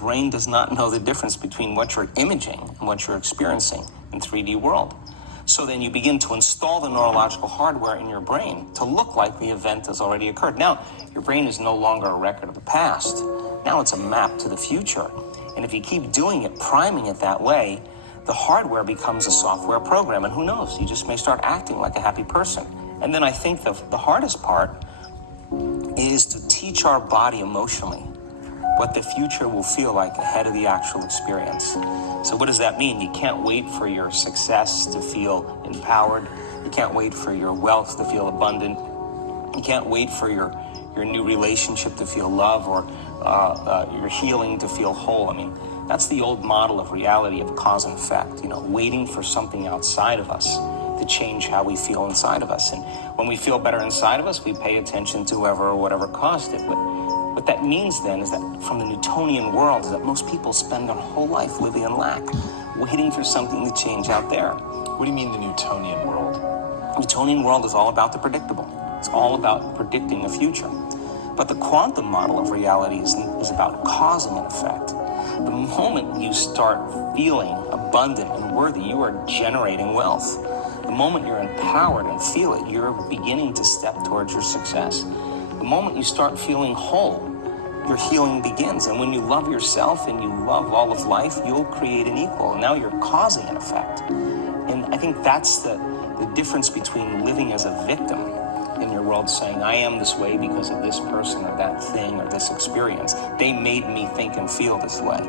brain does not know the difference between what you're imaging and what you're experiencing in 3D world. So then you begin to install the neurological hardware in your brain to look like the event has already occurred. Now, your brain is no longer a record of the past. Now it's a map to the future. And if you keep doing it, priming it that way, the hardware becomes a software program. And who knows, you just may start acting like a happy person. And then I think the hardest part is to teach our body emotionally what the future will feel like ahead of the actual experience. So what does that mean? You can't wait for your success to feel empowered. You can't wait for your wealth to feel abundant. You can't wait for your new relationship to feel love, or your healing to feel whole. I mean, that's the old model of reality, of cause and effect, waiting for something outside of us to change how we feel inside of us. And when we feel better inside of us, we pay attention to whoever or whatever caused it. But what that means then is that from the Newtonian world is that most people spend their whole life living in lack, waiting for something to change out there. What do you mean the Newtonian world? The Newtonian world is all about the predictable. It's all about predicting the future. But the quantum model of reality is about causing an effect. The moment you start feeling abundant and worthy, you are generating wealth. The moment you're empowered and feel it, you're beginning to step towards your success. The moment you start feeling whole, your healing begins. And when you love yourself and you love all of life, you'll create an equal. And now you're causing an effect. And I think that's the difference between living as a victim in your world, saying, I am this way because of this person or that thing or this experience. They made me think and feel this way.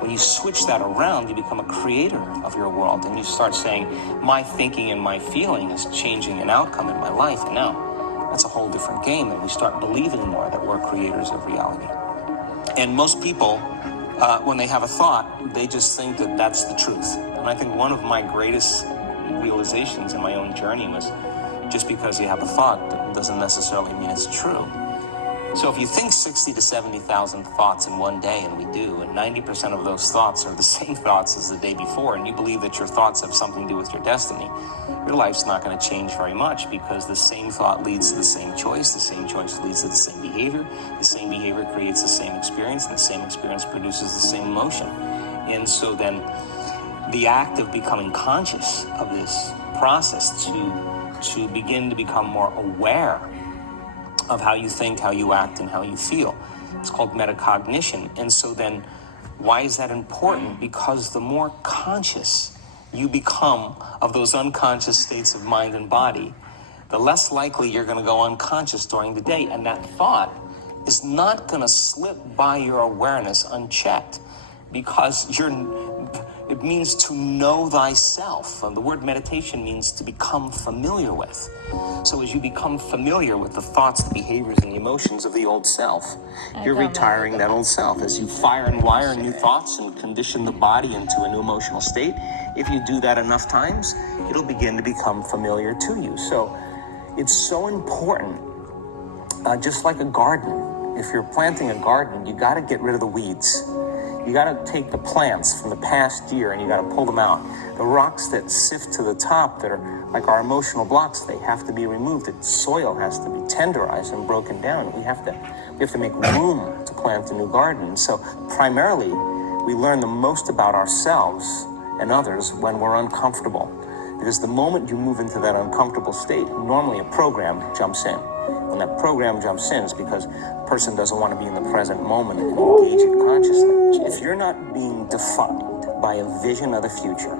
When you switch that around, you become a creator of your world, and you start saying, my thinking and my feeling is changing an outcome in my life. And now that's a whole different game, and we start believing more that we're creators of reality. And most people, when they have a thought, they just think that that's the truth. And I think one of my greatest realizations in my own journey was, just because you have a thought doesn't necessarily mean it's true. So if you think 60 to 70,000 thoughts in one day, and we do, and 90% of those thoughts are the same thoughts as the day before, and you believe that your thoughts have something to do with your destiny, your life's not going to change very much, because the same thought leads to the same choice leads to the same behavior creates the same experience, and the same experience produces the same emotion. And so then the act of becoming conscious of this process to begin to become more aware of how you think, how you act, and how you feel. It's called metacognition. And so then, why is that important? Because the more conscious you become of those unconscious states of mind and body, the less likely you're going to go unconscious during the day. And that thought is not going to slip by your awareness unchecked, because it means to know thyself. And the word meditation means to become familiar with. So as you become familiar with the thoughts, the behaviors, and the emotions of the old self, you're retiring that old self. As you fire and wire new thoughts and condition the body into a new emotional state, if you do that enough times, it'll begin to become familiar to you. So it's so important, just like a garden. If you're planting a garden, you got to get rid of the weeds. You got to take the plants from the past year and you got to pull them out. The rocks that sift to the top that are like our emotional blocks, they have to be removed. The soil has to be tenderized and broken down. We have to make room to plant a new garden. So primarily, we learn the most about ourselves and others when we're uncomfortable. Because the moment you move into that uncomfortable state, normally a program jumps in. When that program jumps in, it's because the person doesn't want to be in the present moment and engage it consciously. If you're not being defined by a vision of the future,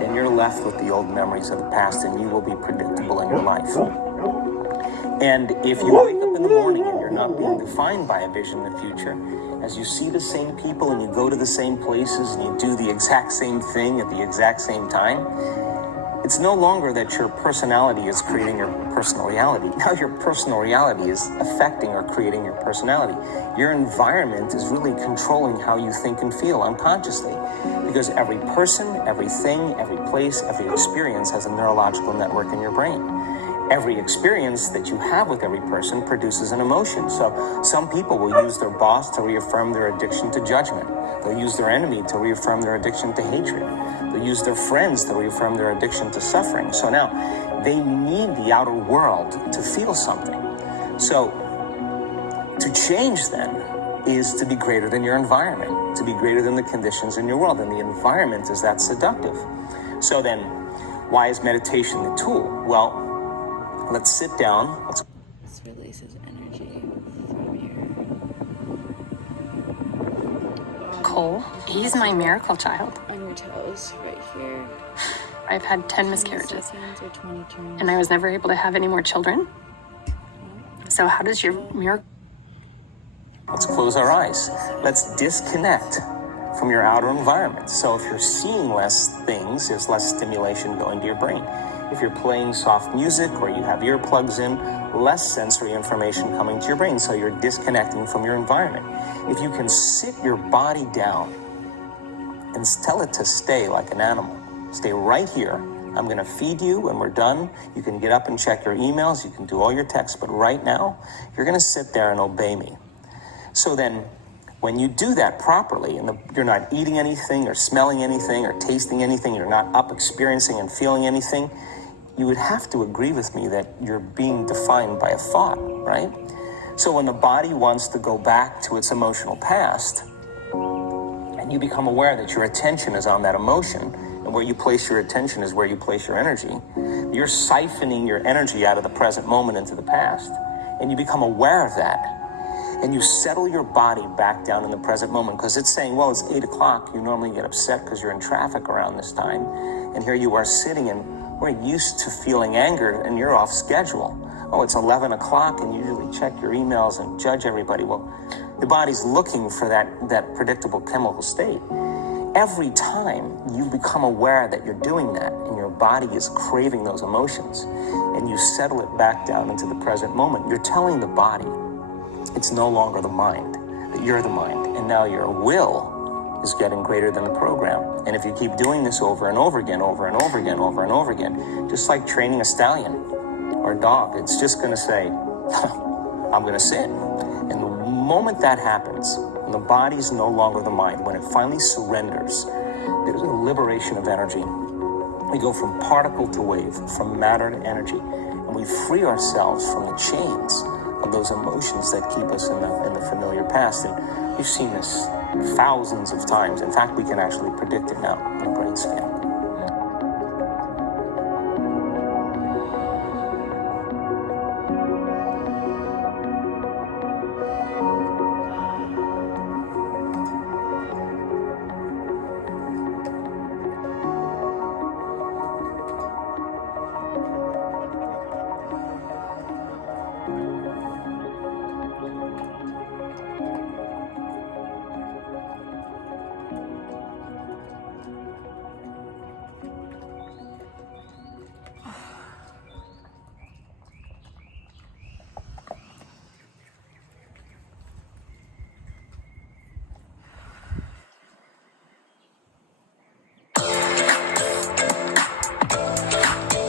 then you're left with the old memories of the past, and you will be predictable in your life. And if you wake up in the morning and you're not being defined by a vision of the future, as you see the same people and you go to the same places and you do the exact same thing at the exact same time, it's no longer that your personality is creating your personal reality. Now your personal reality is affecting or creating your personality. Your environment is really controlling how you think and feel unconsciously. Because every person, everything, every place, every experience has a neurological network in your brain. Every experience that you have with every person produces an emotion. So some people will use their boss to reaffirm their addiction to judgment. They'll use their enemy to reaffirm their addiction to hatred. They'll use their friends to reaffirm their addiction to suffering. So now they need the outer world to feel something. So to change then, is to be greater than your environment, to be greater than the conditions in your world. And the environment is that seductive. So then, why is meditation the tool? Well, let's sit down. This releases energy from your... Cole, he's my miracle child. On your toes, right here. I've had 10 miscarriages, seconds or 20 turns. and I was never able to have any more children. So how does your miracle... Let's close our eyes. Let's disconnect from your outer environment. So if you're seeing less things, there's less stimulation going to your brain. If you're playing soft music or you have earplugs in, less sensory information coming to your brain. So you're disconnecting from your environment. If you can sit your body down and tell it to stay like an animal, stay right here. I'm going to feed you when we're done. You can get up and check your emails. You can do all your texts. But right now, you're going to sit there and obey me. So then, when you do that properly, and you're not eating anything or smelling anything or tasting anything, you're not up experiencing and feeling anything, you would have to agree with me that you're being defined by a thought, right? So when the body wants to go back to its emotional past, and you become aware that your attention is on that emotion, and where you place your attention is where you place your energy, you're siphoning your energy out of the present moment into the past, and you become aware of that. And you settle your body back down in the present moment, because it's saying, well, it's 8 o'clock. You normally get upset because you're in traffic around this time. And here you are sitting, and we're used to feeling anger, and you're off schedule. Oh, it's 11 o'clock, and you usually check your emails and judge everybody. Well, the body's looking for that predictable chemical state. Every time you become aware that you're doing that, and your body is craving those emotions, and you settle it back down into the present moment, you're telling the body, it's no longer the mind, that you're the mind. And now your will is getting greater than the program. And if you keep doing this over and over again, over and over again, over and over again, just like training a stallion or a dog, it's just going to say, I'm going to sit. And the moment that happens, when the body's no longer the mind, when it finally surrenders, there's a liberation of energy. We go from particle to wave, from matter to energy, and we free ourselves from the chains of those emotions that keep us in the familiar past. And we've seen this thousands of times. In fact, we can actually predict it now in brain scan.